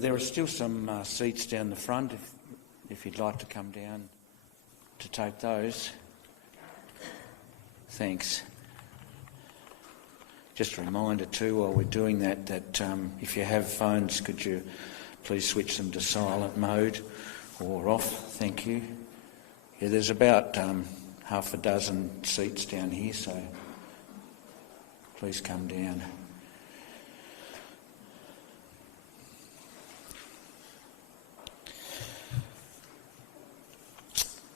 There are still some seats down the front if you'd like to come down to take those. Thanks. Just a reminder too, while we're doing that if you have phones, could you please switch them to silent mode or off? Thank you. Yeah, there's about half a dozen seats down here, so please come down.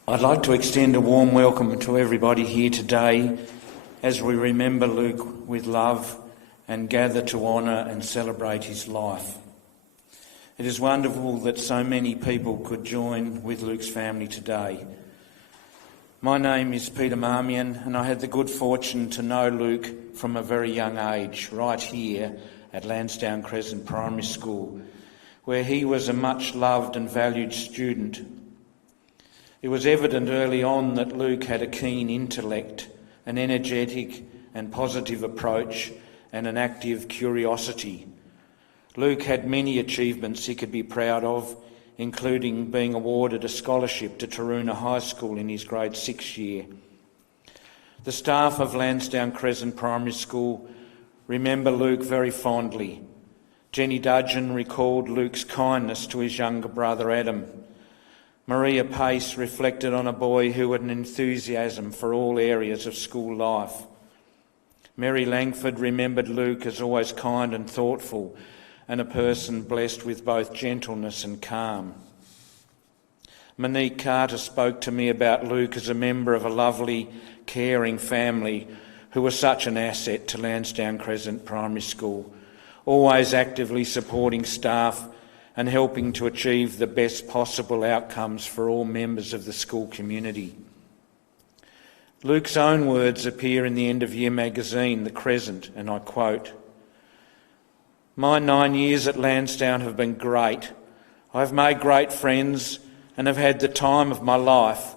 I'd like to extend a warm welcome to everybody here today as we remember Luke with love and gather to honour and celebrate his life. It is wonderful that so many people could join with Luke's family today. My name is Peter Marmian, and I had the good fortune to know Luke from a very young age, right here at Lansdowne Primary School, where he was a much loved and valued student. It was evident early on that Luke had a keen intellect, an energetic and positive approach, and an active curiosity. Luke had many achievements he could be proud of, including being awarded a scholarship to Taroona High School in his grade 6 year. The staff of Lansdowne Primary School remember Luke very fondly. Jenny Dudgeon recalled Luke's kindness to his younger brother Adam. Maria Pace reflected on a boy who had an enthusiasm for all areas of school life. Mary Langford remembered Luke as always kind and thoughtful, and a person blessed with both gentleness and calm. Monique Carter spoke to me about Luke as a member of a lovely, caring family who was such an asset to Lansdowne Crescent Primary School, always actively supporting staff and helping to achieve the best possible outcomes for all members of the school community. Luke's own words appear in the end-of-year magazine, The Crescent, and I quote, "My 9 years at Lansdowne have been great. I've made great friends and have had the time of my life.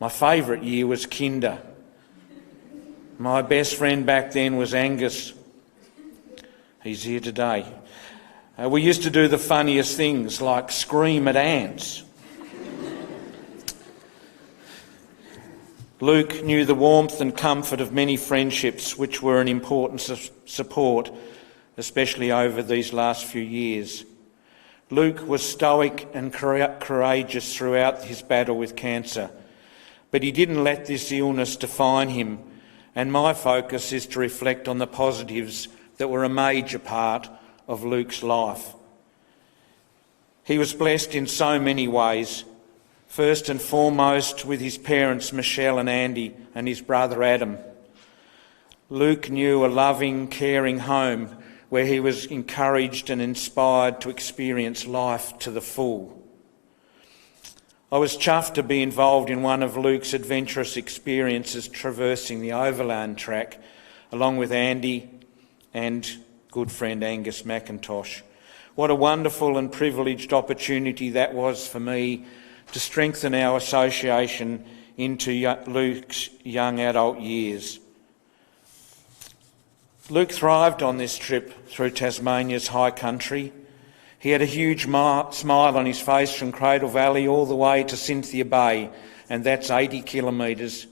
My favourite year was kinder. My best friend back then was Angus. He's here today. We used to do the funniest things, like scream at ants." Luke knew the warmth and comfort of many friendships which were an important support, especially over these last few years. Luke was stoic and courageous throughout his battle with cancer, but he didn't let this illness define him, and my focus is to reflect on the positives that were a major part of Luke's life. He was blessed in so many ways, first and foremost with his parents Michelle and Andy and his brother Adam. Luke knew a loving, caring home where he was encouraged and inspired to experience life to the full. I was chuffed to be involved in one of Luke's adventurous experiences traversing the Overland track along with Andy and good friend Angus McIntosh. What a wonderful and privileged opportunity that was for me to strengthen our association into Luke's young adult years. Luke thrived on this trip through Tasmania's high country. He had a huge smile on his face from Cradle Valley all the way to Cynthia Bay, and that's 80 kilometres.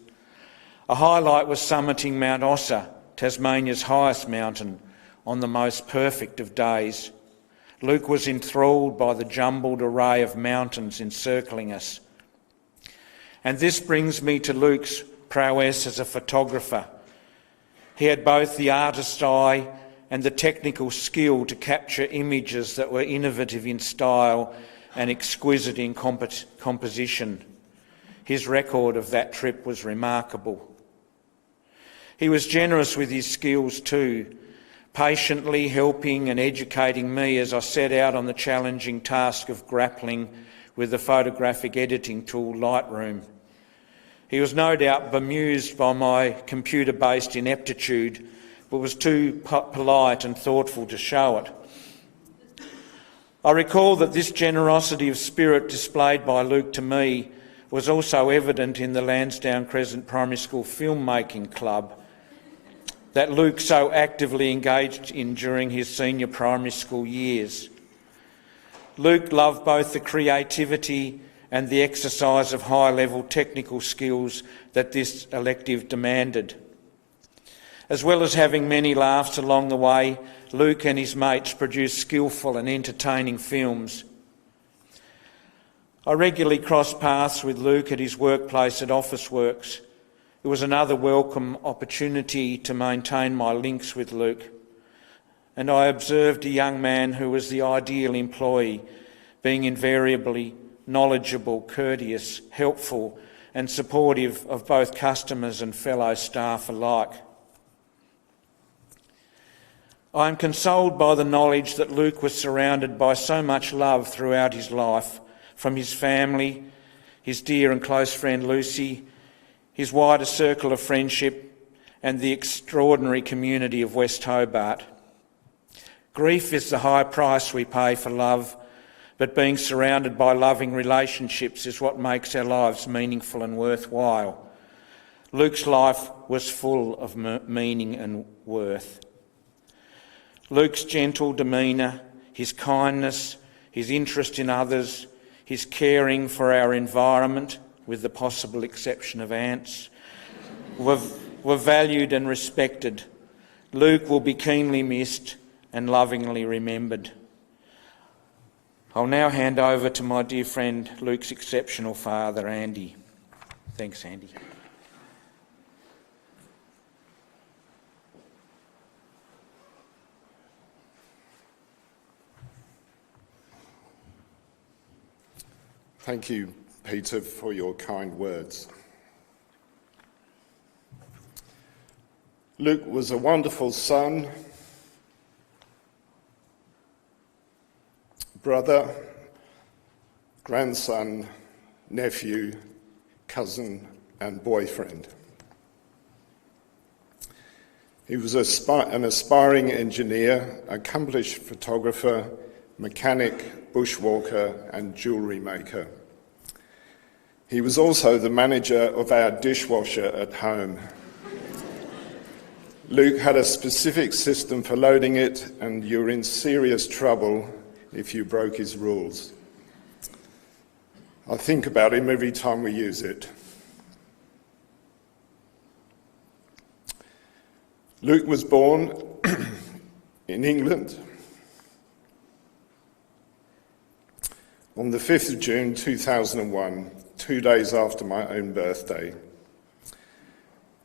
A highlight was summiting Mount Ossa, Tasmania's highest mountain, on the most perfect of days. Luke was enthralled by the jumbled array of mountains encircling us. And this brings me to Luke's prowess as a photographer. He had both the artist's eye and the technical skill to capture images that were innovative in style and exquisite in composition. His record of that trip was remarkable. He was generous with his skills too, patiently helping and educating me as I set out on the challenging task of grappling with the photographic editing tool Lightroom. He was no doubt bemused by my computer-based ineptitude, but was too polite and thoughtful to show it. I recall that this generosity of spirit displayed by Luke to me was also evident in the Lansdowne Crescent Primary School filmmaking club that Luke so actively engaged in during his senior primary school years. Luke loved both the creativity and the exercise of high-level technical skills that this elective demanded. As well as having many laughs along the way, Luke and his mates produced skillful and entertaining films. I regularly crossed paths with Luke at his workplace at Officeworks. It was another welcome opportunity to maintain my links with Luke, and I observed a young man who was the ideal employee, being invariably knowledgeable, courteous, helpful and supportive of both customers and fellow staff alike. I am consoled by the knowledge that Luke was surrounded by so much love throughout his life, from his family, his dear and close friend Lucy, his wider circle of friendship and the extraordinary community of West Hobart. Grief is the high price we pay for love, but being surrounded by loving relationships is what makes our lives meaningful and worthwhile. Luke's life was full of meaning and worth. Luke's gentle demeanour, his kindness, his interest in others, his caring for our environment, with the possible exception of ants, were valued and respected. Luke will be keenly missed and lovingly remembered. I'll now hand over to my dear friend Luke's exceptional father, Andy. Thanks, Andy. Thank you, Peter, for your kind words. Luke was a wonderful son, brother, grandson, nephew, cousin, and boyfriend. He was an aspiring engineer, accomplished photographer, mechanic, bushwalker, and jewellery maker. He was also the manager of our dishwasher at home. Luke had a specific system for loading it, and you're in serious trouble if you broke his rules. I think about him every time we use it. Luke was born in England on the 5th of June 2001, 2 days after my own birthday.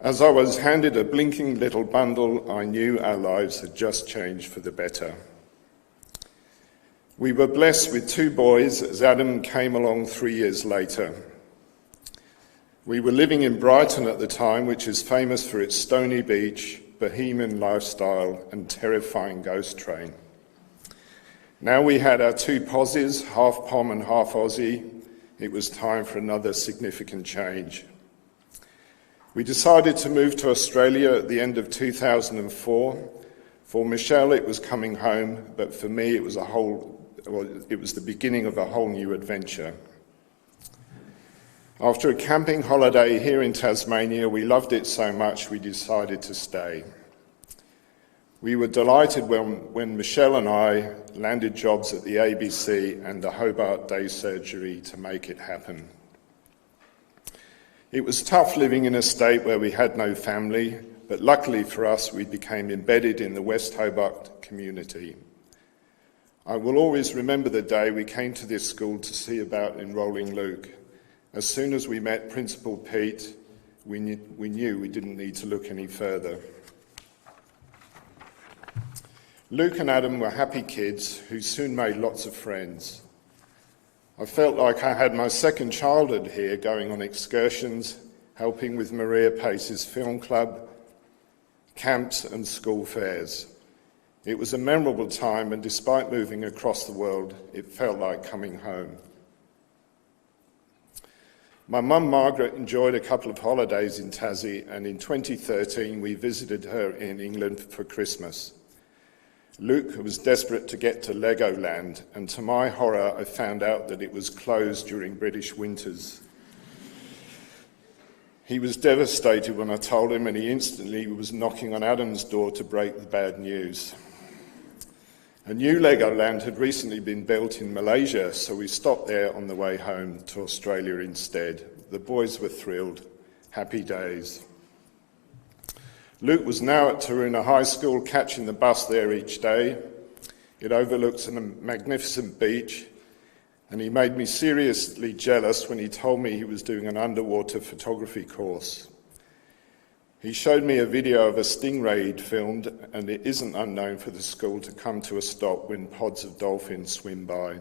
As I was handed a blinking little bundle, I knew our lives had just changed for the better. We were blessed with 2 boys as Adam came along 3 years later. We were living in Brighton at the time, which is famous for its stony beach, bohemian lifestyle and terrifying ghost train. Now we had our 2 posies, half Pom and half Aussie. It was time for another significant change. We decided to move to Australia at the end of 2004. For Michelle, it was coming home, but for me, it was the beginning of a whole new adventure. After a camping holiday here in Tasmania, we loved it so much we decided to stay. We were delighted when Michelle and I landed jobs at the ABC and the Hobart Day Surgery to make it happen. It was tough living in a state where we had no family, but luckily for us, we became embedded in the West Hobart community. I will always remember the day we came to this school to see about enrolling Luke. As soon as we met Principal Pete, we knew we didn't need to look any further. Luke and Adam were happy kids who soon made lots of friends. I felt like I had my second childhood here, going on excursions, helping with Maria Pace's film club, camps and school fairs. It was a memorable time, and despite moving across the world, it felt like coming home. My mum Margaret enjoyed a couple of holidays in Tassie, and in 2013 we visited her in England for Christmas. Luke was desperate to get to Legoland, and to my horror I found out that it was closed during British winters. He was devastated when I told him, and he instantly was knocking on Adam's door to break the bad news. A new Legoland had recently been built in Malaysia, so we stopped there on the way home to Australia instead. The boys were thrilled. Happy days. Luke was now at Taroona High School, catching the bus there each day. It overlooks a magnificent beach, and he made me seriously jealous when he told me he was doing an underwater photography course. He showed me a video of a stingray he'd filmed, and it isn't unknown for the school to come to a stop when pods of dolphins swim by.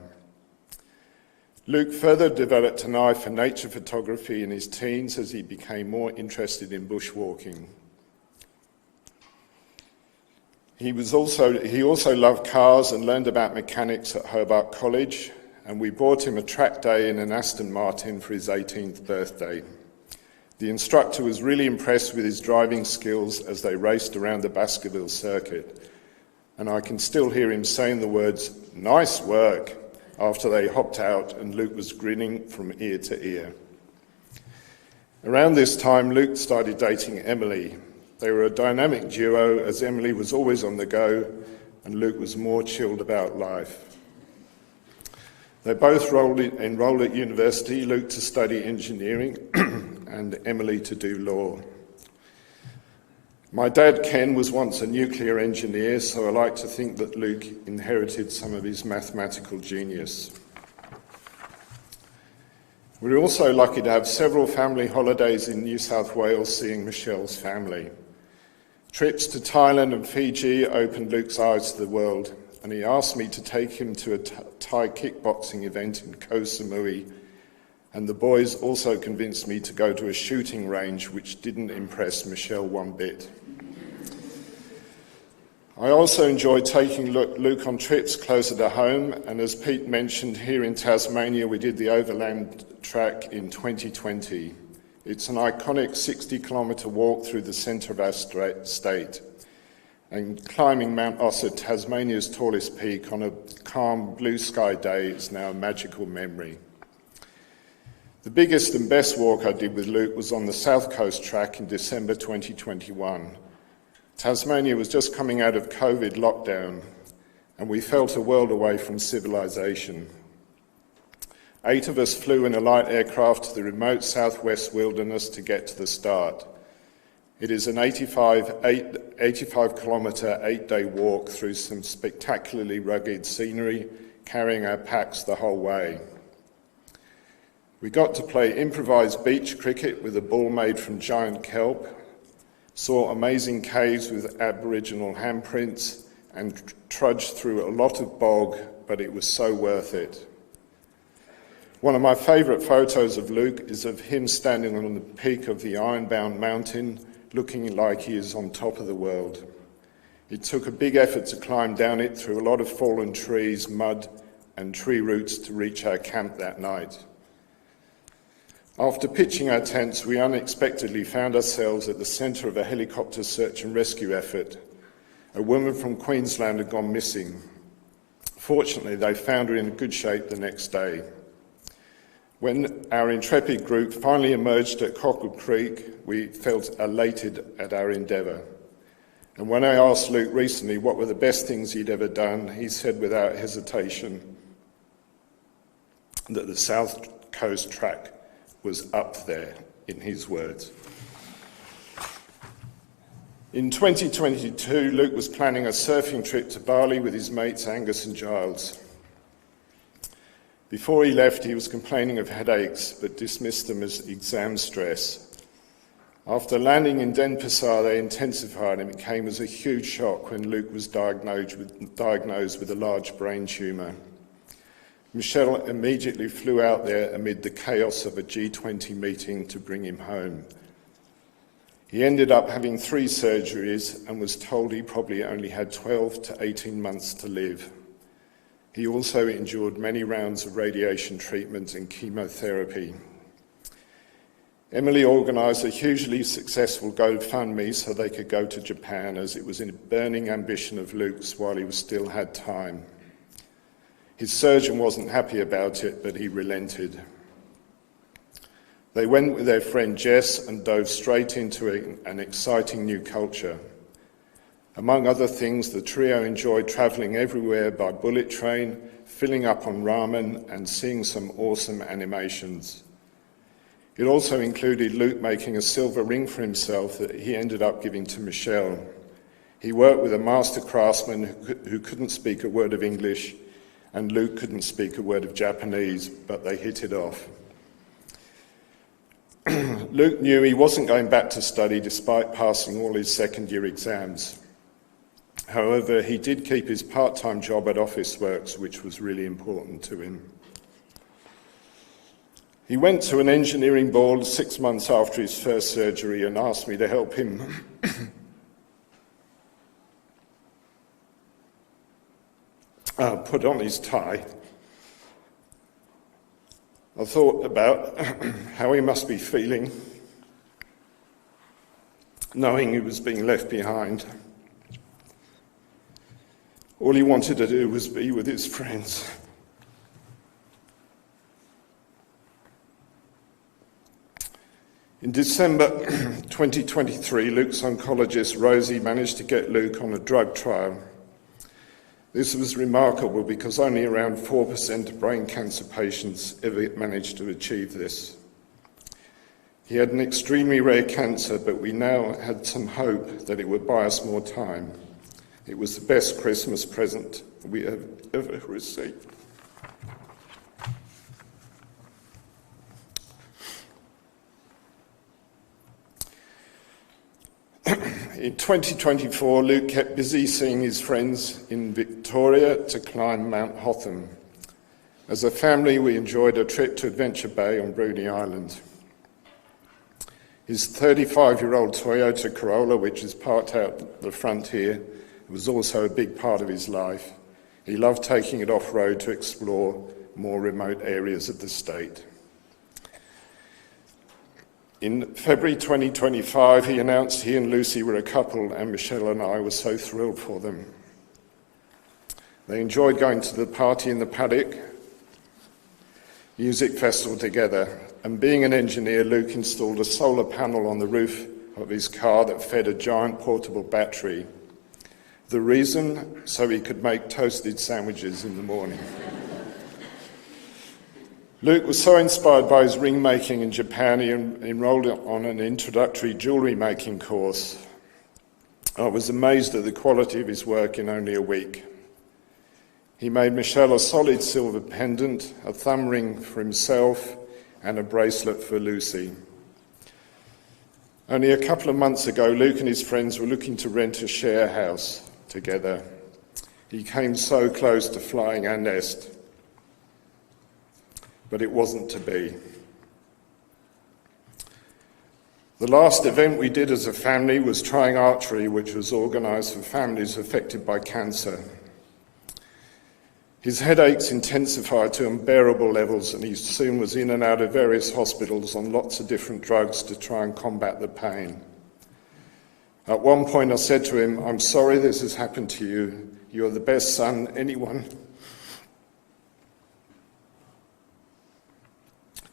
Luke further developed an eye for nature photography in his teens as he became more interested in bushwalking. He also loved cars and learned about mechanics at Hobart College, and we bought him a track day in an Aston Martin for his 18th birthday. The instructor was really impressed with his driving skills as they raced around the Baskerville circuit, and I can still hear him saying the words, "Nice work," after they hopped out and Luke was grinning from ear to ear. Around this time, Luke started dating Emily. They were a dynamic duo as Emily was always on the go and Luke was more chilled about life. They both enrolled at university, Luke to study engineering and Emily to do law. My dad, Ken, was once a nuclear engineer, so I like to think that Luke inherited some of his mathematical genius. We were also lucky to have several family holidays in New South Wales seeing Michelle's family. Trips to Thailand and Fiji opened Luke's eyes to the world, and he asked me to take him to a Thai kickboxing event in Koh Samui, and the boys also convinced me to go to a shooting range, which didn't impress Michelle one bit. I also enjoyed taking Luke on trips closer to home, and as Pete mentioned, here in Tasmania we did the Overland Track in 2020. It's an iconic 60-kilometre walk through the centre of our state, and climbing Mount Ossett, Tasmania's tallest peak, on a calm blue sky day is now a magical memory. The biggest and best walk I did with Luke was on the South Coast Track in December 2021. Tasmania was just coming out of COVID lockdown, and we felt a world away from civilization. 8 of us flew in a light aircraft to the remote southwest wilderness to get to the start. It is an 85-kilometre, 8-day walk through some spectacularly rugged scenery, carrying our packs the whole way. We got to play improvised beach cricket with a ball made from giant kelp, saw amazing caves with Aboriginal handprints, and trudged through a lot of bog, but it was so worth it. One of my favourite photos of Luke is of him standing on the peak of the Ironbound Mountain, looking like he is on top of the world. It took a big effort to climb down it through a lot of fallen trees, mud, and tree roots to reach our camp that night. After pitching our tents, we unexpectedly found ourselves at the centre of a helicopter search and rescue effort. A woman from Queensland had gone missing. Fortunately, they found her in good shape the next day. When our intrepid group finally emerged at Cockle Creek, we felt elated at our endeavour. And when I asked Luke recently what were the best things he'd ever done, he said without hesitation that the South Coast Track was up there, in his words. In 2022, Luke was planning a surfing trip to Bali with his mates Angus and Giles. Before he left, he was complaining of headaches, but dismissed them as exam stress. After landing in Denpasar, they intensified, and it came as a huge shock when Luke was diagnosed with a large brain tumour. Michelle immediately flew out there amid the chaos of a G20 meeting to bring him home. He ended up having 3 surgeries and was told he probably only had 12 to 18 months to live. He also endured many rounds of radiation treatment and chemotherapy. Emily organised a hugely successful GoFundMe so they could go to Japan, as it was a burning ambition of Luke's while he still had time. His surgeon wasn't happy about it, but he relented. They went with their friend Jess and dove straight into an exciting new culture. Among other things, the trio enjoyed travelling everywhere by bullet train, filling up on ramen and seeing some awesome animations. It also included Luke making a silver ring for himself that he ended up giving to Michelle. He worked with a master craftsman who couldn't speak a word of English, and Luke couldn't speak a word of Japanese, but they hit it off. Luke knew he wasn't going back to study despite passing all his second-year exams. However, he did keep his part-time job at Officeworks, which was really important to him. He went to an engineering board 6 months after his first surgery and asked me to help him put on his tie. I thought about how he must be feeling, knowing he was being left behind. All he wanted to do was be with his friends. In December 2023, Luke's oncologist, Rosie, managed to get Luke on a drug trial. This was remarkable because only around 4% of brain cancer patients ever managed to achieve this. He had an extremely rare cancer, but we now had some hope that it would buy us more time. It was the best Christmas present we have ever received. In 2024, Luke kept busy seeing his friends in Victoria to climb Mount Hotham. As a family, we enjoyed a trip to Adventure Bay on Bruny Island. His 35-year-old Toyota Corolla, which is parked out the front here, was also a big part of his life. He loved taking it off-road to explore more remote areas of the state. In February 2025, he announced he and Lucy were a couple, and Michelle and I were so thrilled for them. They enjoyed going to the party in the paddock music festival together, and being an engineer, Luke installed a solar panel on the roof of his car that fed a giant portable battery. The reason? So he could make toasted sandwiches in the morning. Luke was so inspired by his ring making in Japan, he enrolled on an introductory jewellery making course. I was amazed at the quality of his work in only a week. He made Michelle a solid silver pendant, a thumb ring for himself, and a bracelet for Lucy. Only a couple of months ago, Luke and his friends were looking to rent a share house together. He came so close to flying our nest, but it wasn't to be. The last event we did as a family was trying archery, which was organised for families affected by cancer. His headaches intensified to unbearable levels, and he soon was in and out of various hospitals on lots of different drugs to try and combat the pain. At one point I said to him, "I'm sorry this has happened to you. You're the best son anyone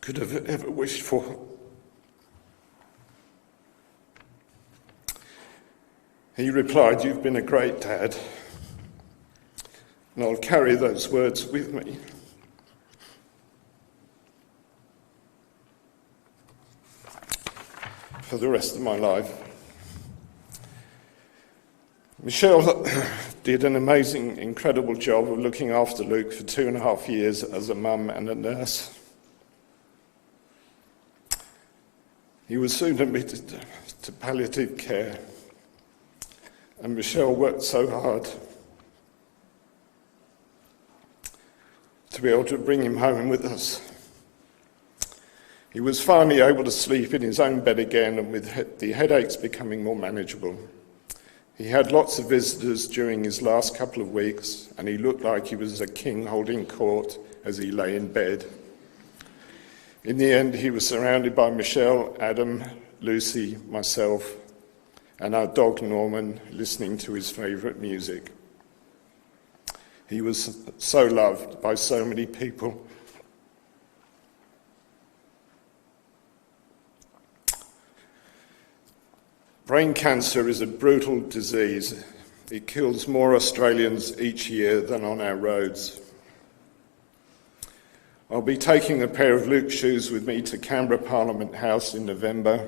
could have ever wished for." He replied, "You've been a great dad, and I'll carry those words with me. For the rest of my life." Michelle did an amazing, incredible job of looking after Luke for 2.5 years as a mum and a nurse. He was soon admitted to palliative care, and Michelle worked so hard to be able to bring him home with us. He was finally able to sleep in his own bed again, and with the headaches becoming more manageable. He had lots of visitors during his last couple of weeks, and he looked like he was a king holding court as he lay in bed. In the end, he was surrounded by Michelle, Adam, Lucy, myself, and our dog Norman, listening to his favourite music. He was so loved by so many people. Brain cancer is a brutal disease. It kills more Australians each year than on our roads. I'll be taking a pair of Luke's shoes with me to Canberra Parliament House in November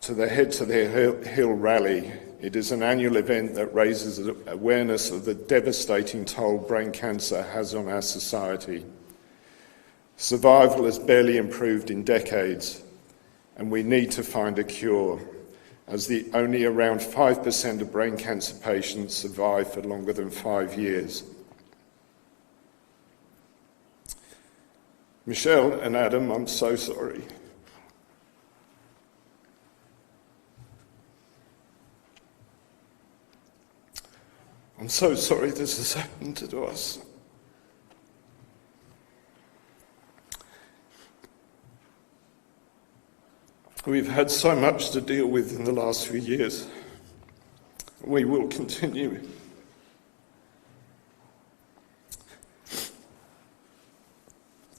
to the Head to the Hill rally. It is an annual event that raises awareness of the devastating toll brain cancer has on our society. Survival has barely improved in decades, and we need to find a cure, as only around 5% of brain cancer patients survive for longer than 5 years. Michelle and Adam, I'm so sorry. I'm so sorry this has happened to us. We've had so much to deal with in the last few years. We will continue.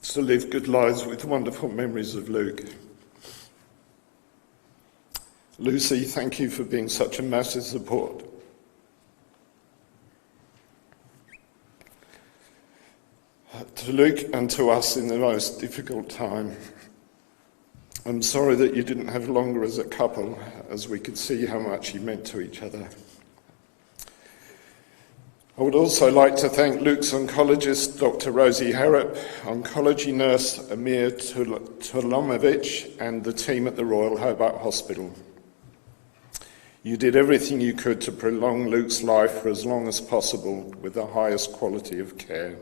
To live good lives with wonderful memories of Luke. Lucy, thank you for being such a massive support. To Luke and to us in the most difficult time, I'm sorry that you didn't have longer as a couple, as we could see how much you meant to each other. I would also like to thank Luke's oncologist, Dr. Rosie Harrop, oncology nurse Amir Tulomovic, and the team at the Royal Hobart Hospital. You did everything you could to prolong Luke's life for as long as possible with the highest quality of care.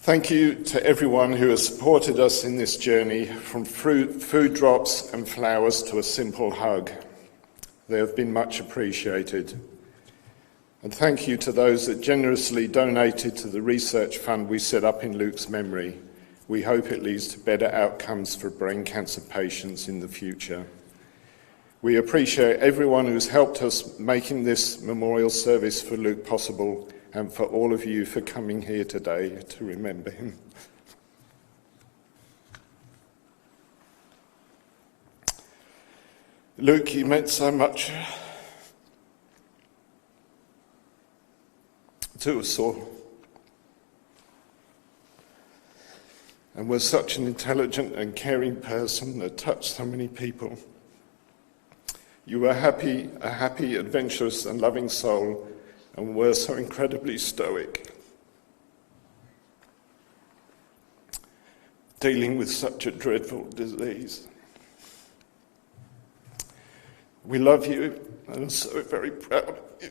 Thank you to everyone who has supported us in this journey, from food drops and flowers to a simple hug. They have been much appreciated. And thank you to those that generously donated to the research fund we set up in Luke's memory. We hope it leads to better outcomes for brain cancer patients in the future. We appreciate everyone who's helped us making this memorial service for Luke possible, and for all of you for coming here today to remember him. Luke, you meant so much to us all, and was such an intelligent and caring person that touched so many people. You were a happy, adventurous and loving soul, and were so incredibly stoic, dealing with such a dreadful disease. We love you and are so very proud of you.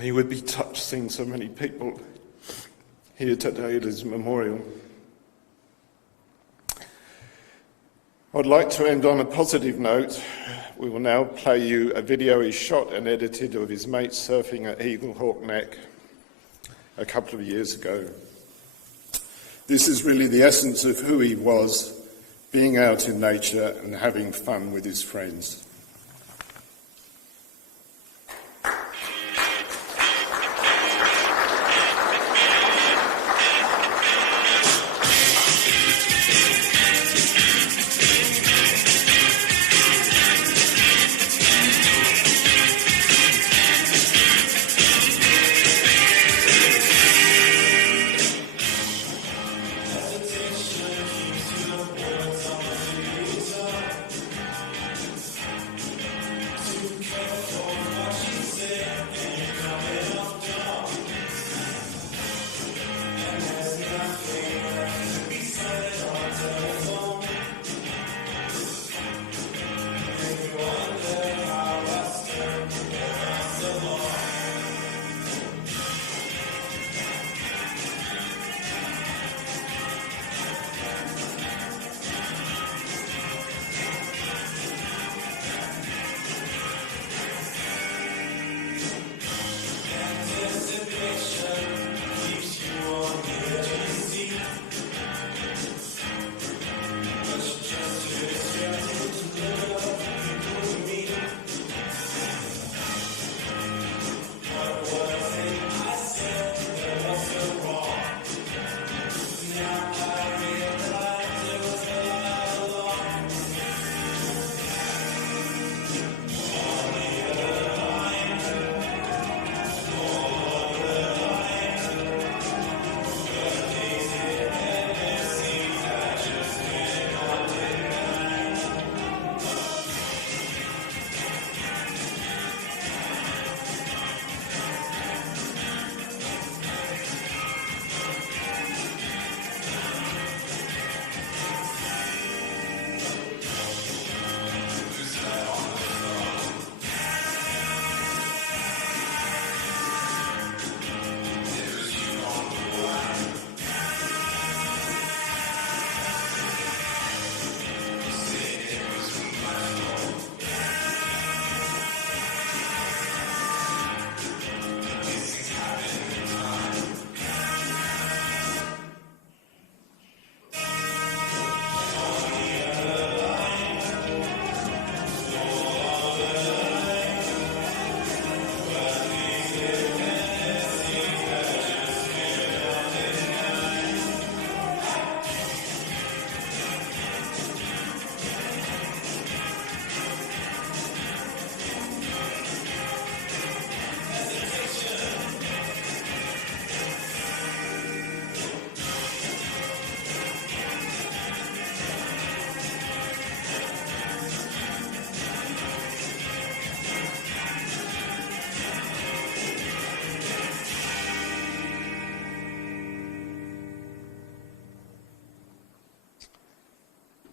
He would be touched seeing so many people here today at his memorial. I'd like to end on a positive note. We will now play you a video he shot and edited of his mates surfing at Eagle Hawk Neck a couple of years ago. This is really the essence of who he was, being out in nature and having fun with his friends.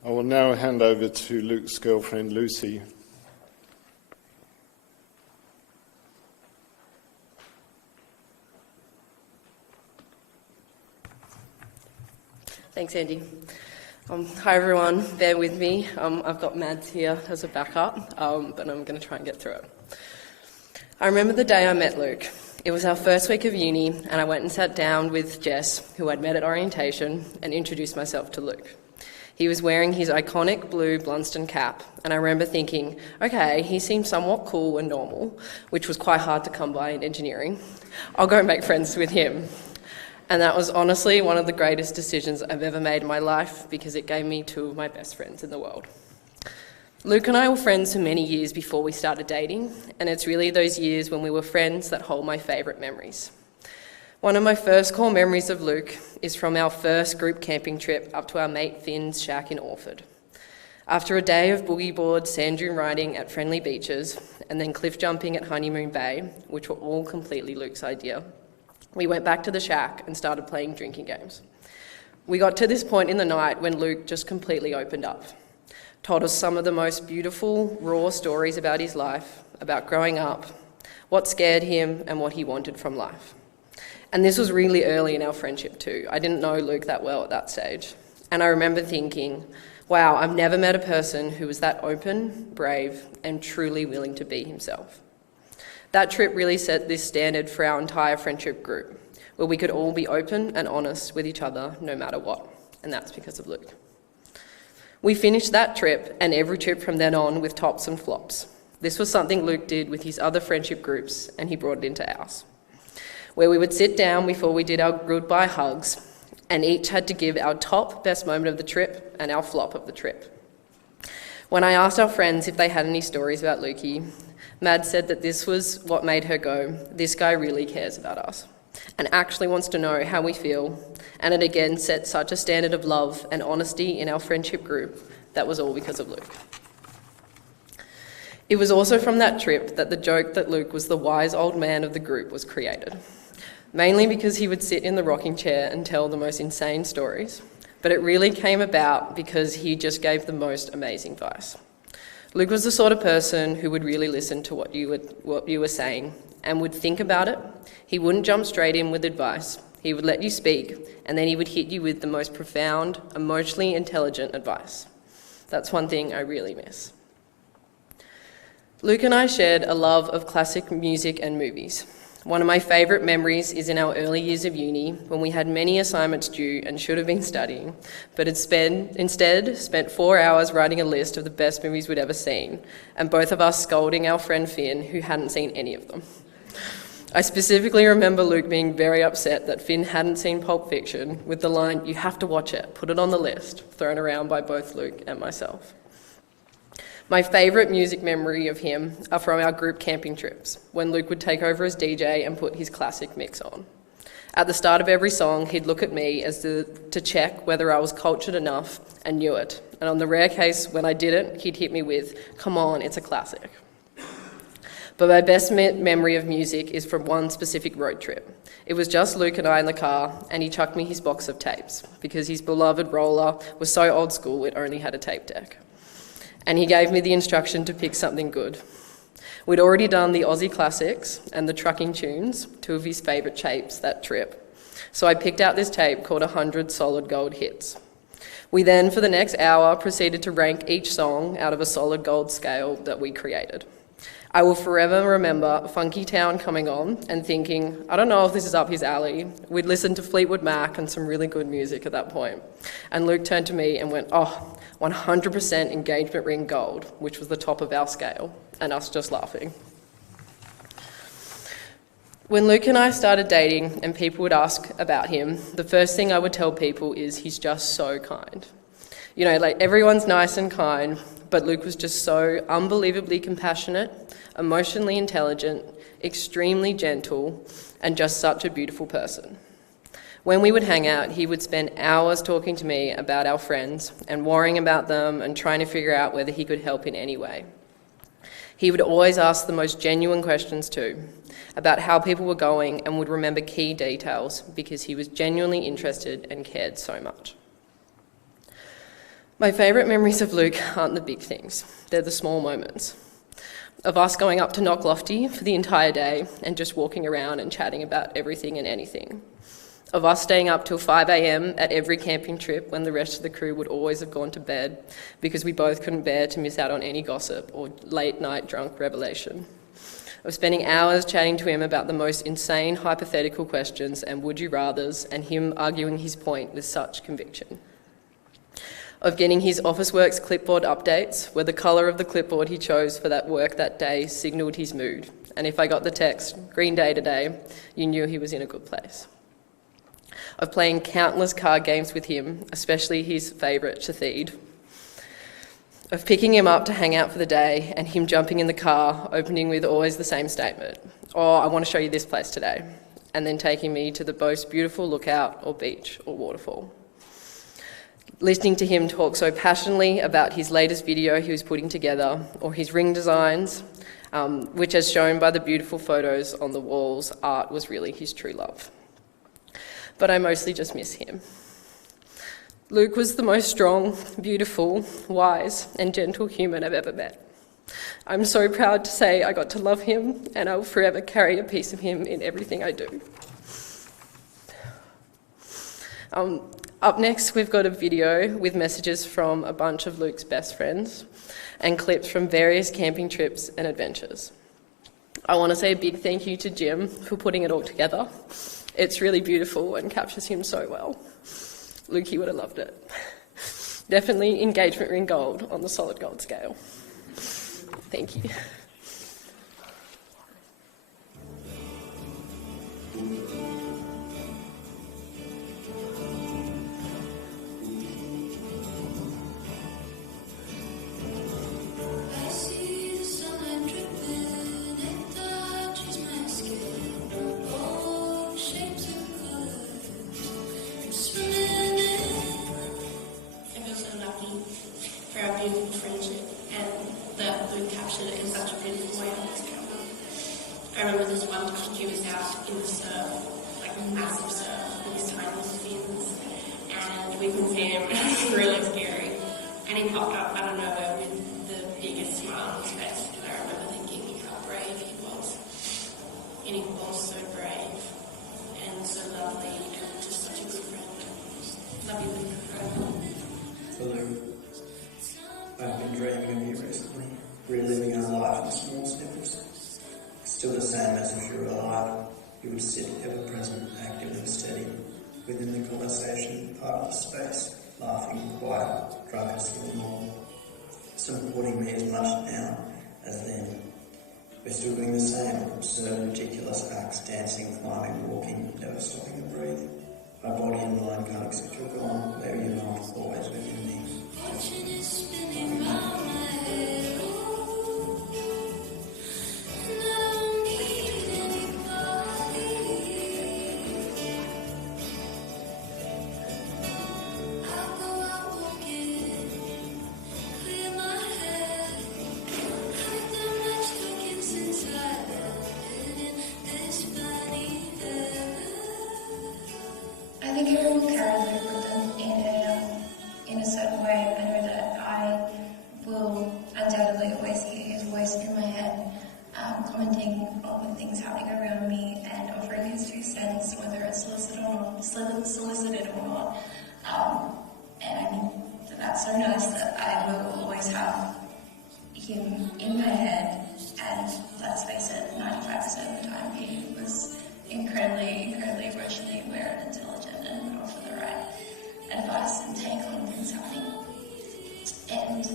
I will now hand over to Luke's girlfriend, Lucy. Thanks, Andy. Hi, everyone. Bear with me. I've got Mads here as a backup, but I'm going to try and get through it. I remember the day I met Luke. It was our first week of uni, and I went and sat down with Jess, who I'd met at orientation, and introduced myself to Luke. He was wearing his iconic blue Blunston cap, and I remember thinking, okay, he seems somewhat cool and normal, which was quite hard to come by in engineering. I'll go and make friends with him. And that was honestly one of the greatest decisions I've ever made in my life because it gave me two of my best friends in the world. Luke and I were friends for many years before we started dating, and it's really those years when we were friends that hold my favourite memories. One of my first core memories of Luke is from our first group camping trip up to our mate Finn's shack in Orford. After a day of boogie board, sand dune riding at friendly beaches, and then cliff jumping at Honeymoon Bay, which were all completely Luke's idea, we went back to the shack and started playing drinking games. We got to this point in the night when Luke just completely opened up, told us some of the most beautiful, raw stories about his life, about growing up, what scared him and what he wanted from life. And this was really early in our friendship too. I didn't know Luke that well at that stage. And I remember thinking, wow, I've never met a person who was that open, brave, and truly willing to be himself. That trip really set this standard for our entire friendship group, where we could all be open and honest with each other no matter what, and that's because of Luke. We finished that trip and every trip from then on with tops and flops. This was something Luke did with his other friendship groups, and he brought it into ours, where we would sit down before we did our goodbye hugs, and each had to give our top best moment of the trip and our flop of the trip. When I asked our friends if they had any stories about Lukey, Mad said that this was what made her go, this guy really cares about us and actually wants to know how we feel, and it again set such a standard of love and honesty in our friendship group that was all because of Luke. It was also from that trip that the joke that Luke was the wise old man of the group was created, mainly because he would sit in the rocking chair and tell the most insane stories, but it really came about because he just gave the most amazing advice. Luke was the sort of person who would really listen to what you were saying and would think about it. He wouldn't jump straight in with advice. He would let you speak, and then he would hit you with the most profound, emotionally intelligent advice. That's one thing I really miss. Luke and I shared a love of classic music and movies. One of my favourite memories is in our early years of uni, when we had many assignments due and should have been studying, but had instead spent 4 hours writing a list of the best movies we'd ever seen, and both of us scolding our friend Finn, who hadn't seen any of them. I specifically remember Luke being very upset that Finn hadn't seen Pulp Fiction, with the line, "You have to watch it, put it on the list," thrown around by both Luke and myself. My favourite music memory of him are from our group camping trips, when Luke would take over as DJ and put his classic mix on. At the start of every song, he'd look at me to check whether I was cultured enough and knew it. And on the rare case when I didn't, he'd hit me with, "Come on, it's a classic." But my best memory of music is from one specific road trip. It was just Luke and I in the car, and he chucked me his box of tapes, because his beloved roller was so old school it only had a tape deck. And he gave me the instruction to pick something good. We'd already done the Aussie classics and the trucking tunes, two of his favourite tapes that trip. So I picked out this tape called 100 Solid Gold Hits. We then, for the next hour, proceeded to rank each song out of a solid gold scale that we created. I will forever remember Funky Town coming on and thinking, I don't know if this is up his alley. We'd listened to Fleetwood Mac and some really good music at that point. And Luke turned to me and went, 100% engagement ring gold, which was the top of our scale, and us just laughing. When Luke and I started dating and people would ask about him, the first thing I would tell people is he's just so kind. You know, like everyone's nice and kind, but Luke was just so unbelievably compassionate, emotionally intelligent, extremely gentle, and just such a beautiful person. When we would hang out, he would spend hours talking to me about our friends and worrying about them and trying to figure out whether he could help in any way. He would always ask the most genuine questions too, about how people were going, and would remember key details because he was genuinely interested and cared so much. My favourite memories of Luke aren't the big things, they're the small moments. Of us going up to Knocklofty for the entire day and just walking around and chatting about everything and anything. Of us staying up till 5 a.m. at every camping trip when the rest of the crew would always have gone to bed because we both couldn't bear to miss out on any gossip or late night drunk revelation. Of spending hours chatting to him about the most insane hypothetical questions and would you rathers, and him arguing his point with such conviction. Of getting his Officeworks clipboard updates, where the colour of the clipboard he chose for that work that day signalled his mood. And if I got the text, "Green Day today," you knew he was in a good place. Of playing countless card games with him, especially his favourite, Shatheed. Of picking him up to hang out for the day and him jumping in the car, opening with always the same statement, "Oh, I want to show you this place today," and then taking me to the most beautiful lookout or beach or waterfall. Listening to him talk so passionately about his latest video he was putting together, or his ring designs, which, as shown by the beautiful photos on the walls, art was really his true love. But I mostly just miss him. Luke was the most strong, beautiful, wise, and gentle human I've ever met. I'm so proud to say I got to love him, and I will forever carry a piece of him in everything I do. Up next, we've got a video with messages from a bunch of Luke's best friends and clips from various camping trips and adventures. I want to say a big thank you to Jim for putting it all together. It's really beautiful and captures him so well. Lukey would have loved it. Definitely engagement ring gold on the solid gold scale. Thank you. I remember this one time he was out in the surf, like massive surf, with his tiny fins, and we couldn't see him, and it was really scary. And he popped up out of nowhere with the biggest smile on his face, and I remember thinking how brave he was. And he was so brave, and so lovely, and just such a good friend. Love you, Luke. Hello. I've been dreaming of you recently, reliving our life in small snippets. Still the same as if you were alive, you would sit ever present, active and steady, within the conversation, part of the space, laughing, quiet, drunk as little more. Supporting me as much now as then. We're still doing the same, absurd, ridiculous acts, dancing, climbing, walking, never stopping to breathe. My body and mind can't accept you're gone, where you're not, always within me. I think everyone carries Luke with them in a certain way. I know that I will undoubtedly always hear his voice in my head, commenting on the things happening around me and offering his 2 cents, whether it's solicited or not. And I think that's so nice that I will always have him in my head. And let's face it, 95% of the time he was incredibly emotionally aware and intelligent and would offer the right advice and take on things happening. And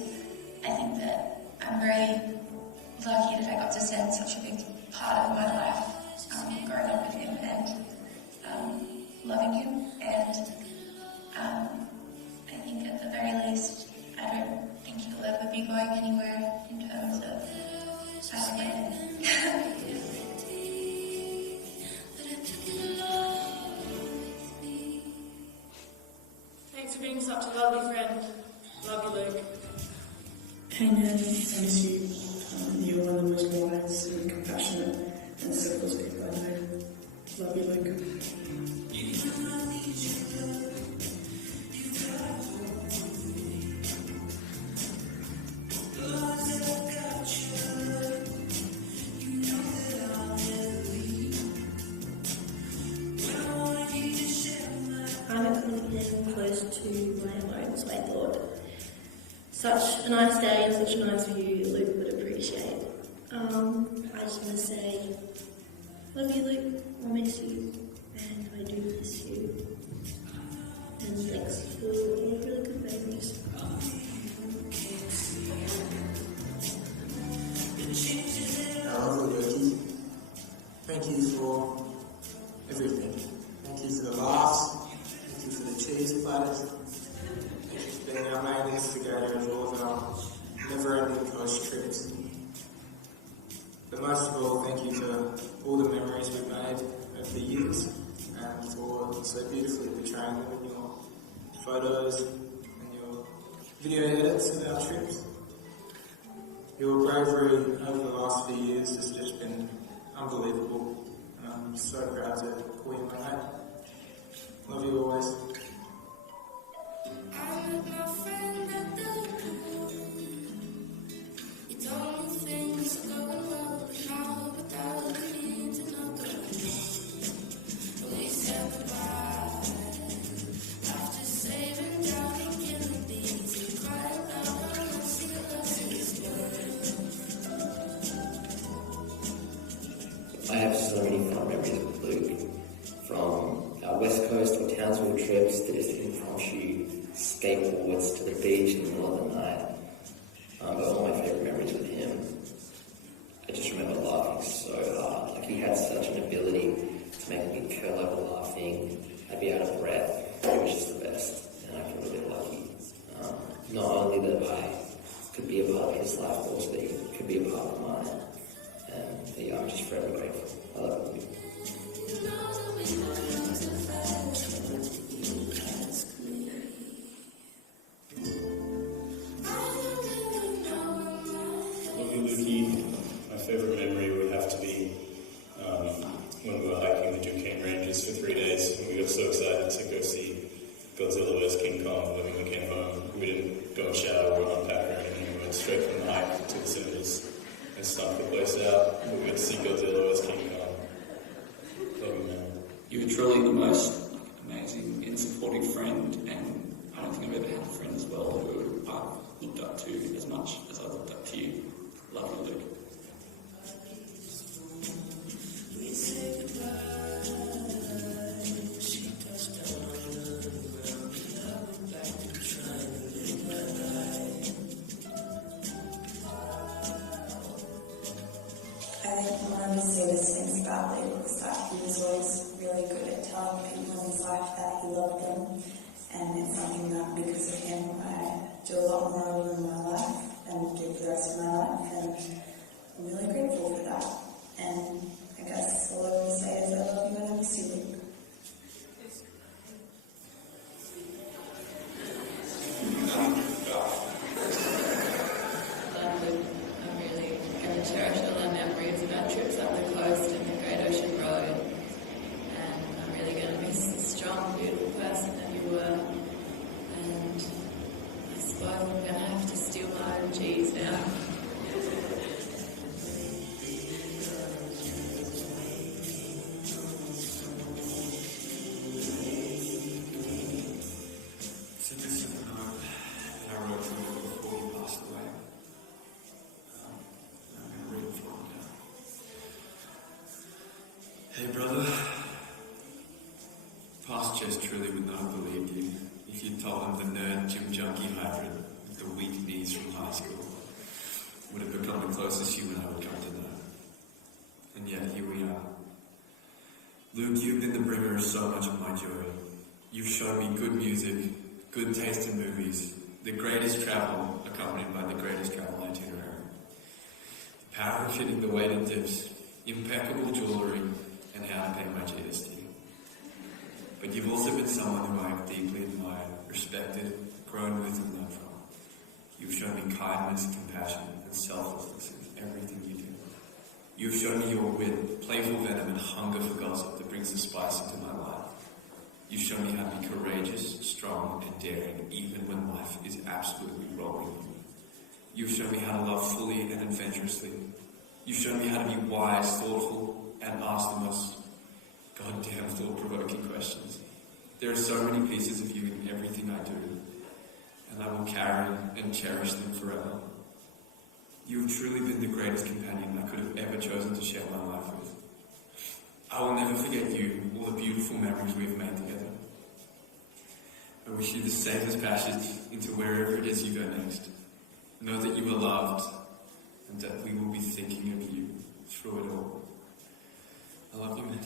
I think that I'm very lucky that I got to spend such a big part of my life growing up with him and loving him. And I think at the very least, I don't think he'll ever be going anywhere in terms of Thanks for being such a lovely friend. Love you, Luke. Hey man, I miss you. You're one of the most wise and compassionate and selfless people I know. Love you, Luke. to my own, so I thought such a nice day and such a nice view Luke would appreciate. I just want to say, love you Luke, I miss you, and I do miss you. And thanks for all the really good memories. Lovely Luke. Thank you for everything. Thank you for the laughs. Thank you for the cheese platters. Thank you for being our main instigator of all of our never-ending coast trips. But most of all, thank you for all the memories we've made over the years and for so beautifully portraying them in your photos and your video edits of our trips. Your bravery over the last few years has just been unbelievable, and I'm so proud to call you my mate. Love you always. I met my friend at the pool. He told me things are going well now, without me to know that. We said goodbye after saving down and killing bees and crying out and singing lessons. I have so many fond memories with Luke, from our West Coast or Townsville trips to just impromptu skateboards to the beach in the middle of the night. But all my favourite memories with him, I just remember laughing so hard. Like, he had such an ability to make me curl over laughing. I'd be out of breath. It was just the best, and I feel really lucky. Not only that I could be a part of his life, but also that he could be a part of mine. And yeah, I'm just forever grateful. I love you. Looking Lukey, my favourite memory would have to be when we were hiking the Duquesne Ranges for 3 days, and we got so excited to go see Godzilla vs King Kong. When we came home, we didn't go and shower or unpack or anything. We went straight from the hike to the cinemas and snuck the place out. We went to see Godzilla vs King Kong. Love you, man. You were truly the most amazing and supportive friend, and I don't think I've ever had a friend as well who I've looked up to as much as I looked up to you. Love you, Luke. I think one of the sweetest things about Luke was that he was always really good at telling people in his life that he loved them, and it's something that because of him I do a lot more in my life and do for the rest of my life, and I'm really grateful for that. And I guess all I will say is I love you and I miss you, Luke. Cherish all our memories of our trips up the coast and the Great Ocean Road, and I'm really going to miss the strong, beautiful person that you were, and I suppose I'm going to have to steal my own cheese now. So this is a note that I wrote to him before he passed away. I'm going to read it for him now. Hey brother, past Jess truly would not have believed you if you'd told him the nerd gym junkie hybrid with the weak knees from high school would have become the closest human I would come to know. And yet here we are. Luke, you've been the bringer of so much of my joy. You've shown me good music, good taste in movies, the greatest travel accompanied by the greatest travel itinerary. The power of hitting the weighted dips, impeccable jewellery, and how to pay my GST. But you've also been someone who I have deeply admired, respected, grown with and learned from. You've shown me kindness, compassion, and selflessness in everything you do. You've shown me your wit, playful venom, and hunger for gossip that brings the spice into my life. You've shown me how to be courageous, strong, and daring, even when life is absolutely rolling you. You've shown me how to love fully and adventurously. You've shown me how to be wise, thoughtful, and ask the most goddamn thought-provoking questions. There are so many pieces of you in in everything I do, and I will carry and cherish them forever. You have truly been the greatest companion I could have ever chosen to share my life with. I will never forget you or the beautiful memories we have made together. I wish you the safest passage into wherever it is you go next. Know that you are loved and that we will be thinking of you through it all. I love you, man.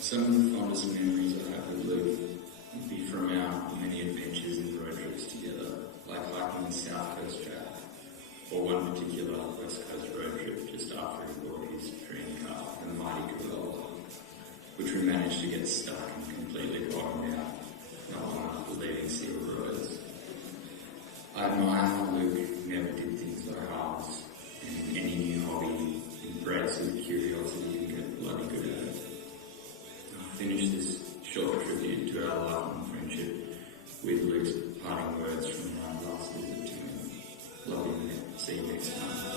Some of the fondest memories I have with Luke would be from our many adventures and road trips together, like hiking the South Coast Track, or one particular West Coast road trip just after he bought his dream car, the mighty Corolla, which we managed to get stuck and completely bottomed out, not long after leaving sealed roads. I admire how Luke never did things by halves, and any new hobby embraced with curiosity and get bloody good at it. Finish this short tribute to our lifelong friendship with Luke's parting words from our last visit to him. Love you, mate. See you next time.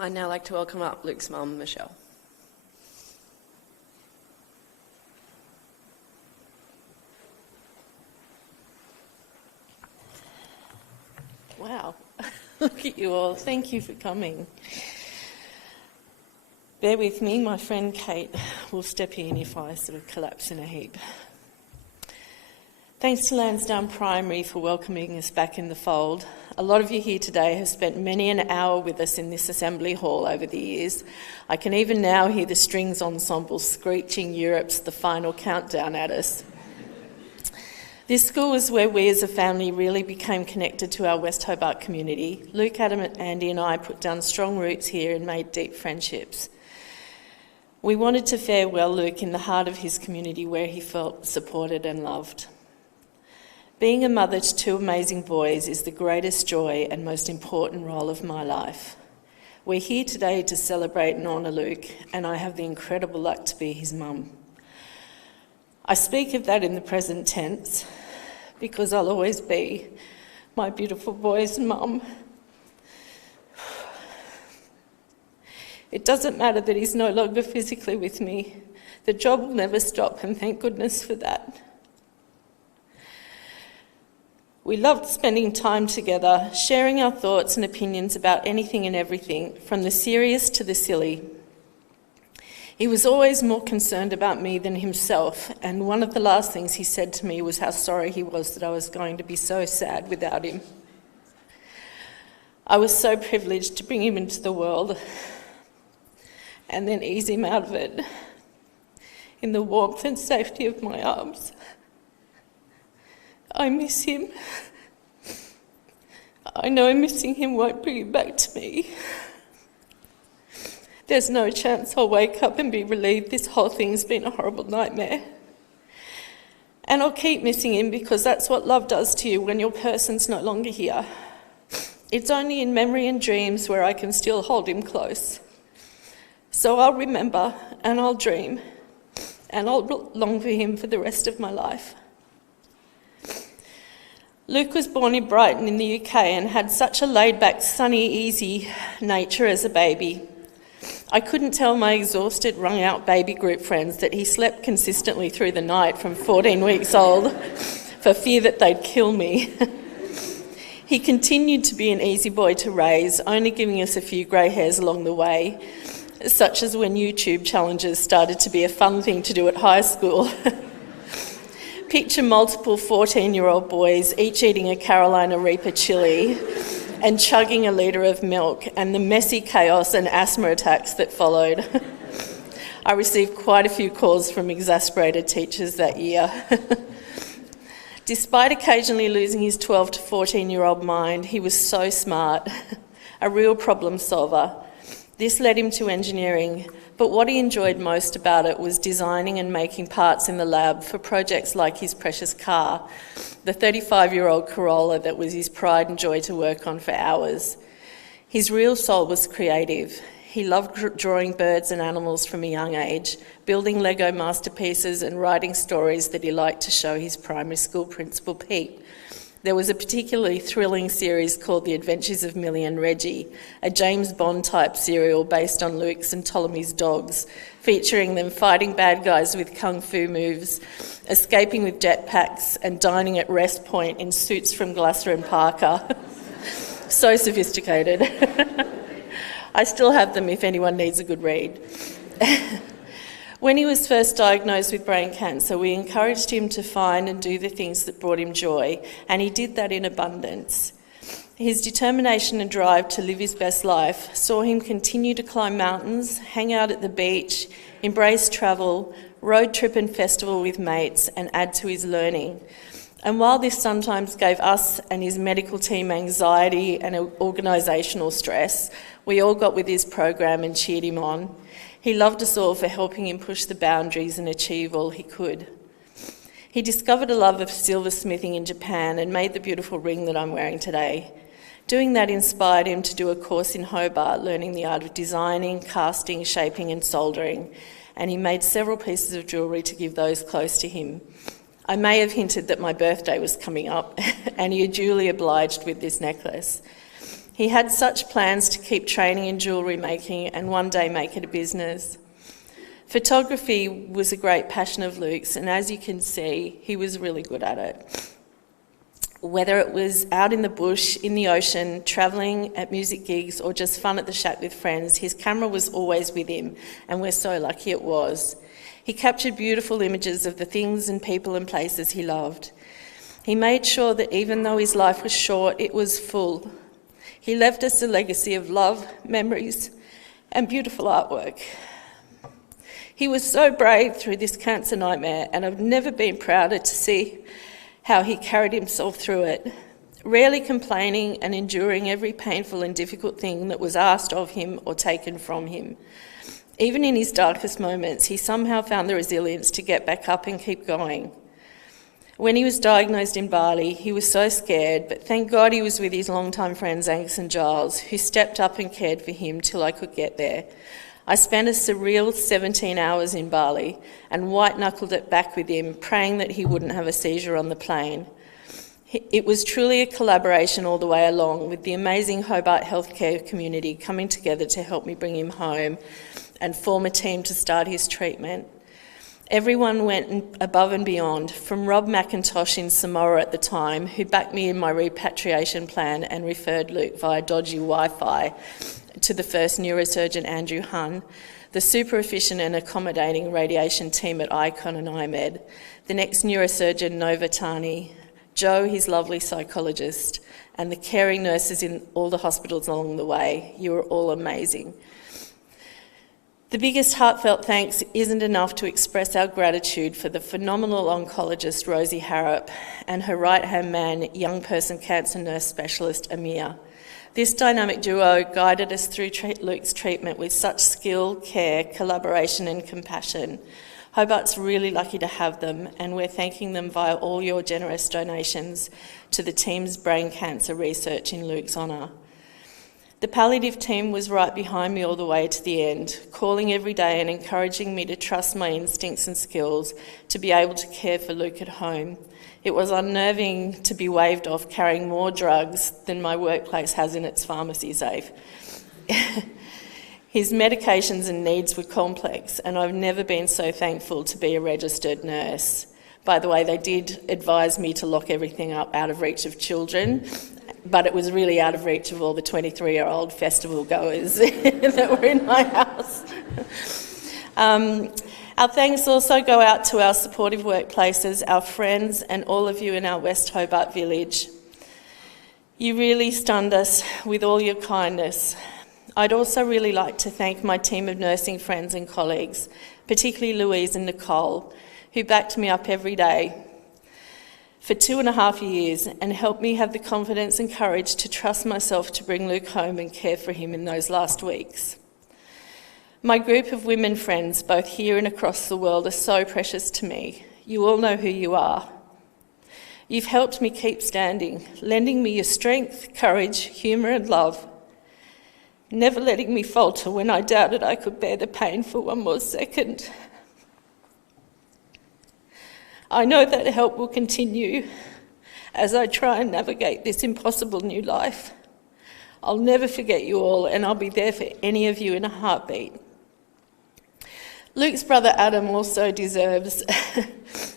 I'd now like to welcome up Luke's mum, Michelle. Wow, look at you all. Thank you for coming. Bear with me, my friend Kate will step in if I sort of collapse in a heap. Thanks to Lansdowne Primary for welcoming us back in the fold. A lot of you here today have spent many an hour with us in this assembly hall over the years. I can even now hear the strings ensemble screeching Europe's The Final Countdown at us. This school is where we as a family really became connected to our West Hobart community. Luke, Adam, Andy and I put down strong roots here and made deep friendships. We wanted to farewell Luke in the heart of his community where he felt supported and loved. Being a mother to two amazing boys is the greatest joy and most important role of my life. We're here today to celebrate and honour Luke, and I have the incredible luck to be his mum. I speak of that in the present tense because I'll always be my beautiful boy's mum. It doesn't matter that he's no longer physically with me. The job will never stop, and thank goodness for that. We loved spending time together, sharing our thoughts and opinions about anything and everything, from the serious to the silly. He was always more concerned about me than himself, and one of the last things he said to me was how sorry he was that I was going to be so sad without him. I was so privileged to bring him into the world and then ease him out of it in the warmth and safety of my arms. I miss him. I know missing him won't bring him back to me. There's no chance I'll wake up and be relieved this whole thing's been a horrible nightmare. And I'll keep missing him because that's what love does to you when your person's no longer here. It's only in memory and dreams where I can still hold him close. So I'll remember and I'll dream and I'll long for him for the rest of my life. Luke was born in Brighton in the UK and had such a laid-back, sunny, easy nature as a baby. I couldn't tell my exhausted, wrung-out baby group friends that he slept consistently through the night from 14 weeks old for fear that they'd kill me. He continued to be an easy boy to raise, only giving us a few grey hairs along the way, such as when YouTube challenges started to be a fun thing to do at high school. Picture multiple 14-year-old boys each eating a Carolina Reaper chili and chugging a litre of milk and the messy chaos and asthma attacks that followed. I received quite a few calls from exasperated teachers that year. Despite occasionally losing his 12 to 14-year-old mind, he was so smart, a real problem solver. This led him to engineering, but what he enjoyed most about it was designing and making parts in the lab for projects like his precious car, the 35-year-old Corolla that was his pride and joy to work on for hours. His real soul was creative. He loved drawing birds and animals from a young age, building Lego masterpieces and writing stories that he liked to show his primary school principal, Pete. There was a particularly thrilling series called The Adventures of Millie and Reggie, a James Bond-type serial based on Luke's and Ptolemy's dogs, featuring them fighting bad guys with kung fu moves, escaping with jetpacks, and dining at Rest Point in suits from Glasser and Parker. So sophisticated. I still have them if anyone needs a good read. When he was first diagnosed with brain cancer, we encouraged him to find and do the things that brought him joy, and he did that in abundance. His determination and drive to live his best life saw him continue to climb mountains, hang out at the beach, embrace travel, road trip and festival with mates, and add to his learning. And while this sometimes gave us and his medical team anxiety and organisational stress, We all got with his program and cheered him on. He loved us all for helping him push the boundaries and achieve all he could. He discovered a love of silversmithing in Japan and made the beautiful ring that I'm wearing today. Doing that inspired him to do a course in Hobart, learning the art of designing, casting, shaping and soldering, and he made several pieces of jewellery to give those close to him. I may have hinted that my birthday was coming up, and he duly obliged with this necklace. He had such plans to keep training in jewellery making and one day make it a business. Photography was a great passion of Luke's, and as you can see, he was really good at it. Whether it was out in the bush, in the ocean, travelling at music gigs, or just fun at the shack with friends, his camera was always with him, and we're so lucky it was. He captured beautiful images of the things and people and places he loved. He made sure that even though his life was short, it was full. He left us a legacy of love, memories, and beautiful artwork. He was so brave through this cancer nightmare, and I've never been prouder to see how he carried himself through it, rarely complaining and enduring every painful and difficult thing that was asked of him or taken from him. Even in his darkest moments, he somehow found the resilience to get back up and keep going. When he was diagnosed in Bali, he was so scared, but thank God he was with his longtime friends Angus and Giles, who stepped up and cared for him till I could get there. I spent a surreal 17 hours in Bali and white-knuckled it back with him, praying that he wouldn't have a seizure on the plane. It was truly a collaboration all the way along, with the amazing Hobart healthcare community coming together to help me bring him home and form a team to start his treatment. Everyone went above and beyond, from Rob McIntosh in Samoa at the time, who backed me in my repatriation plan and referred Luke via dodgy Wi-Fi to the first neurosurgeon Andrew Hunn, the super efficient and accommodating radiation team at Icon and IMED, the next neurosurgeon Nova Tani, Joe, his lovely psychologist, and the caring nurses in all the hospitals along the way. You were all amazing. The biggest heartfelt thanks isn't enough to express our gratitude for the phenomenal oncologist Rosie Harrop and her right-hand man, young person cancer nurse specialist Amir. This dynamic duo guided us through Luke's treatment with such skill, care, collaboration and compassion. Hobart's really lucky to have them, and we're thanking them via all your generous donations to the team's brain cancer research in Luke's honour. The palliative team was right behind me all the way to the end, calling every day and encouraging me to trust my instincts and skills to be able to care for Luke at home. It was unnerving to be waved off carrying more drugs than my workplace has in its pharmacy safe. His medications and needs were complex, and I've never been so thankful to be a registered nurse. By the way, they did advise me to lock everything up out of reach of children, but it was really out of reach of all the 23-year-old festival goers that were in my house. Our thanks also go out to our supportive workplaces, our friends, and all of you in our West Hobart village. You really stunned us with all your kindness. I'd also really like to thank my team of nursing friends and colleagues, particularly Louise and Nicole, who backed me up every day for 2.5 years and helped me have the confidence and courage to trust myself to bring Luke home and care for him in those last weeks. My group of women friends, both here and across the world, are so precious to me. You all know who you are. You've helped me keep standing, lending me your strength, courage, humour and love, never letting me falter when I doubted I could bear the pain for one more second. I know that help will continue as I try and navigate this impossible new life. I'll never forget you all, and I'll be there for any of you in a heartbeat. Luke's brother Adam also deserves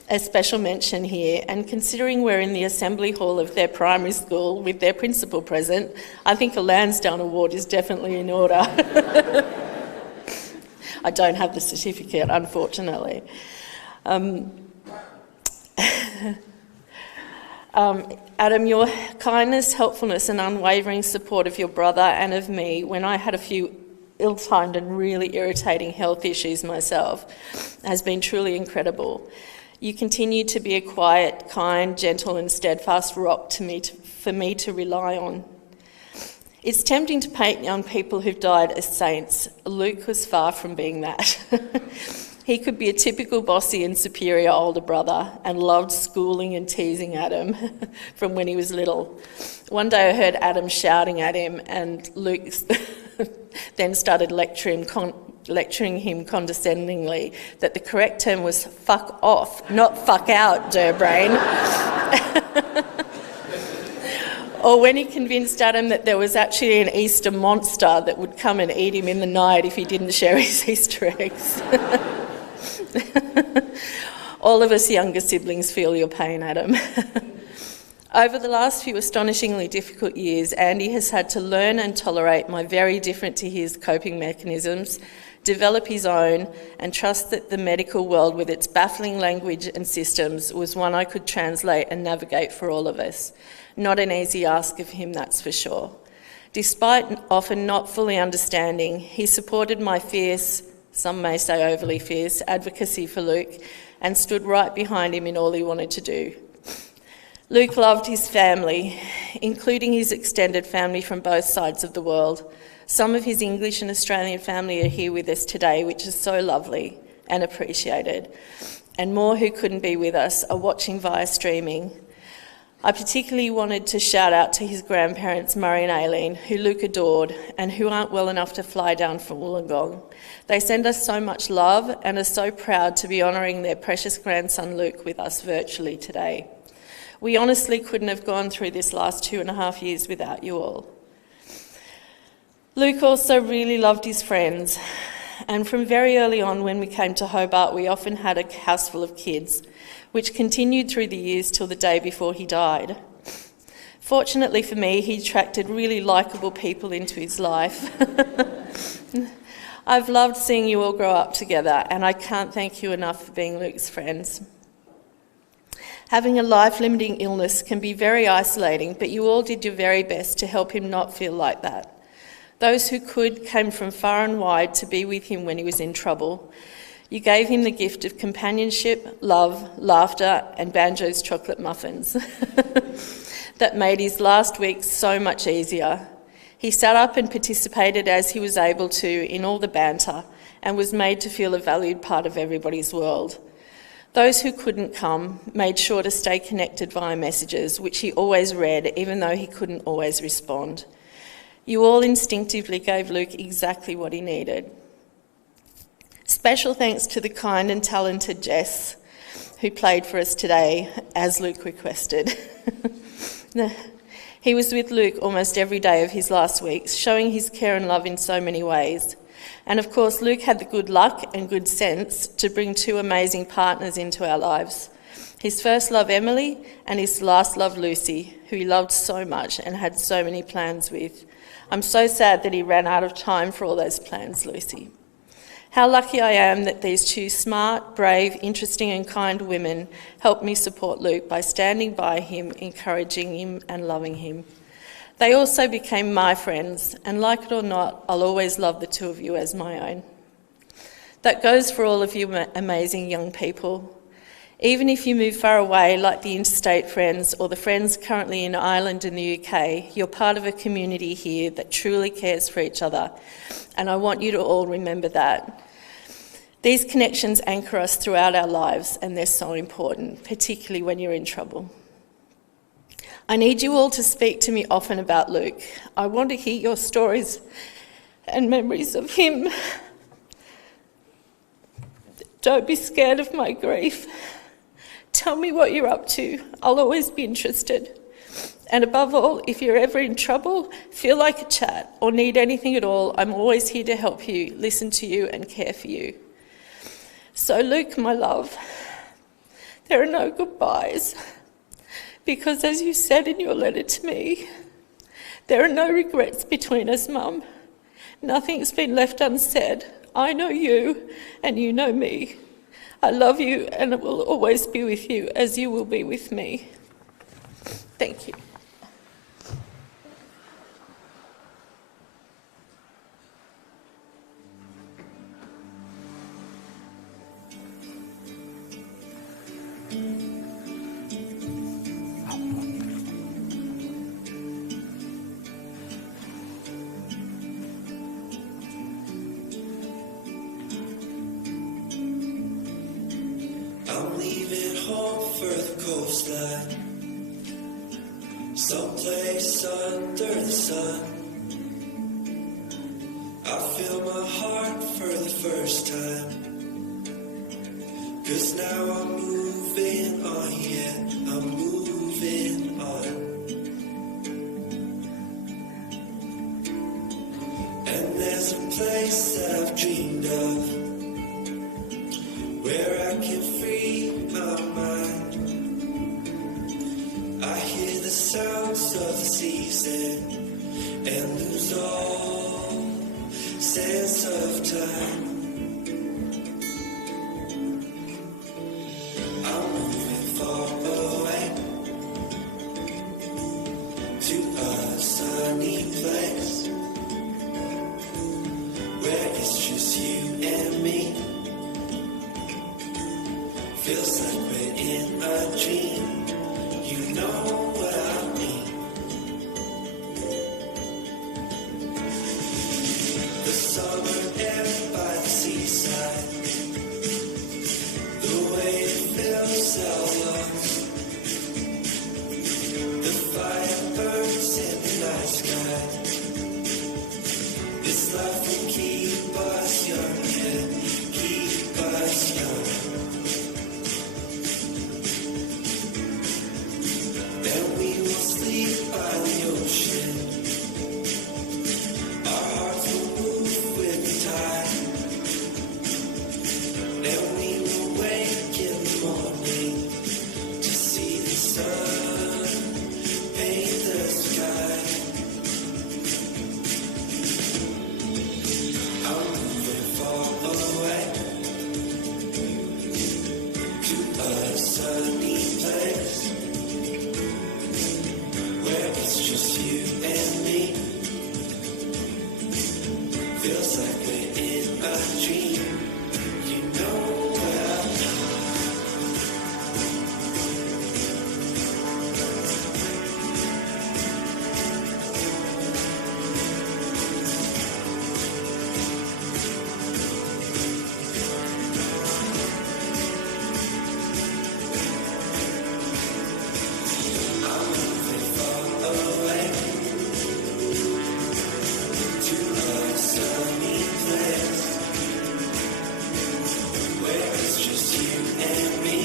a special mention here, and considering we're in the assembly hall of their primary school with their principal present, I think a Lansdowne award is definitely in order. I don't have the certificate, unfortunately. Adam, your kindness, helpfulness and unwavering support of your brother and of me when I had a few ill-timed and really irritating health issues myself has been truly incredible. You continue to be a quiet, kind, gentle and steadfast rock to me for me to rely on. It's tempting to paint young people who've died as saints. Luke was far from being that. He could be a typical bossy and superior older brother and loved schooling and teasing Adam from when he was little. One day I heard Adam shouting at him, and Luke then started lecturing him condescendingly that the correct term was fuck off, not fuck out, Durbrain. Or when he convinced Adam that there was actually an Easter monster that would come and eat him in the night if he didn't share his Easter eggs. All of us younger siblings feel your pain, Adam. Over the last few astonishingly difficult years, Andy has had to learn and tolerate my very different to his coping mechanisms, develop his own, and trust that the medical world with its baffling language and systems was one I could translate and navigate for all of us. Not an easy ask of him, that's for sure. Despite often not fully understanding, he supported my fierce, some may say overly fierce, advocacy for Luke and stood right behind him in all he wanted to do. Luke loved his family, including his extended family from both sides of the world. Some of his English and Australian family are here with us today, which is so lovely and appreciated. And more who couldn't be with us are watching via streaming. I particularly wanted to shout out to his grandparents, Murray and Aileen, who Luke adored and who aren't well enough to fly down from Wollongong. They send us so much love and are so proud to be honouring their precious grandson Luke with us virtually today. We honestly couldn't have gone through this last 2.5 years without you all. Luke also really loved his friends, and from very early on when we came to Hobart, we often had a house full of kids, which continued through the years till the day before he died. Fortunately for me, he attracted really likeable people into his life. I've loved seeing you all grow up together, and I can't thank you enough for being Luke's friends. Having a life-limiting illness can be very isolating, but you all did your very best to help him not feel like that. Those who could came from far and wide to be with him when he was in trouble. You gave him the gift of companionship, love, laughter, and Banjo's chocolate muffins that made his last week so much easier. He sat up and participated as he was able to in all the banter and was made to feel a valued part of everybody's world. Those who couldn't come made sure to stay connected via messages, which he always read, even though he couldn't always respond. You all instinctively gave Luke exactly what he needed. Special thanks to the kind and talented Jess, who played for us today, as Luke requested. He was with Luke almost every day of his last weeks, showing his care and love in so many ways. And of course, Luke had the good luck and good sense to bring two amazing partners into our lives. His first love, Emily, and his last love, Lucy, who he loved so much and had so many plans with. I'm so sad that he ran out of time for all those plans, Lucy. How lucky I am that these two smart, brave, interesting and kind women helped me support Luke by standing by him, encouraging him and loving him. They also became my friends, and like it or not, I'll always love the two of you as my own. That goes for all of you amazing young people. Even if you move far away, like the interstate friends or the friends currently in Ireland and the UK, you're part of a community here that truly cares for each other, and I want you to all remember that. These connections anchor us throughout our lives, and they're so important, particularly when you're in trouble. I need you all to speak to me often about Luke. I want to hear your stories and memories of him. Don't be scared of my grief. Tell me what you're up to. I'll always be interested. And above all, if you're ever in trouble, feel like a chat or need anything at all, I'm always here to help you, listen to you and care for you. So Luke, my love, there are no goodbyes. Because as you said in your letter to me, there are no regrets between us, Mum. Nothing's been left unsaid. I know you and you know me. I love you and I will always be with you as you will be with me. Thank you. Someplace under the sun, I feel my heart for the first time. 'Cause now I'm moving on, yeah, I'm moving on. And there's a place that I've dreamed of, where I can free my mind. I hear the sounds of the season and lose all sense of time. I'm moving far away to a sunny place where it's just you and me. Feels like we're in a dream. You know what I mean. The summer air by the seaside, the way it fills our lungs, the fire burns in the night sky. This life will keep us young, yeah, keep us young. And we will sleep by the ocean. Our hearts will move with the tide. And we will wake in the morning to see the sun paint the sky. I'm moving far away to a sunny place where it's just you and me. Feels like we're in a dream. You know what I mean. I'm moving far away to a sunny place where it's just you and me.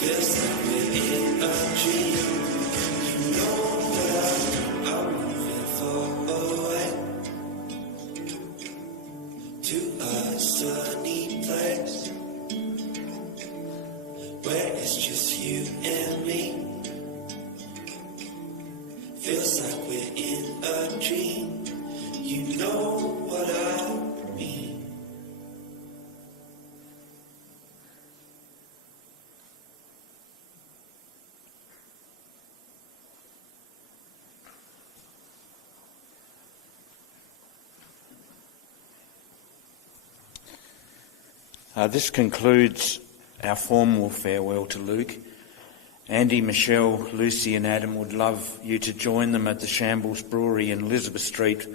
Feels like we're in a dream. You know what I'm moving far away to a sunny place where it's just you and me. Feels like we're in a dream. You know what I mean. This concludes our formal farewell to Luke. Andy, Michelle, Lucy and Adam would love you to join them at the Shambles Brewery in Elizabeth Street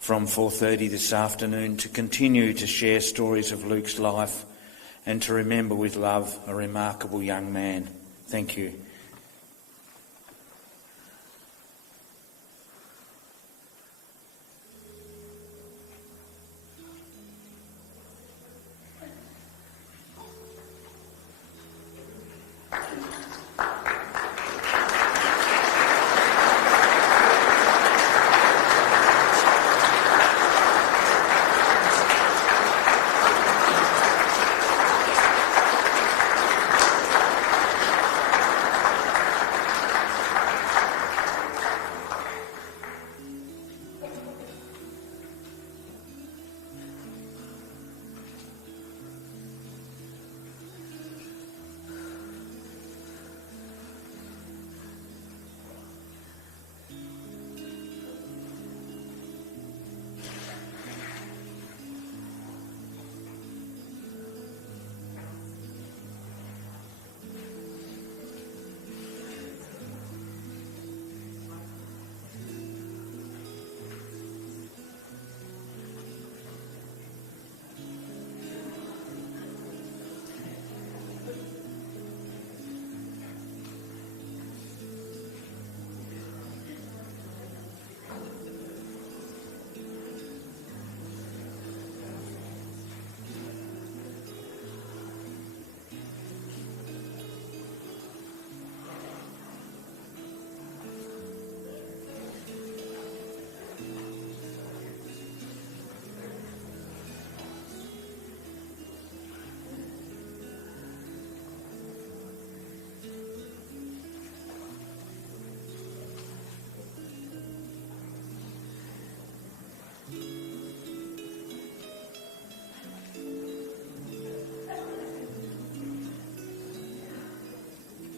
from 4:30 this afternoon to continue to share stories of Luke's life and to remember with love a remarkable young man. Thank you.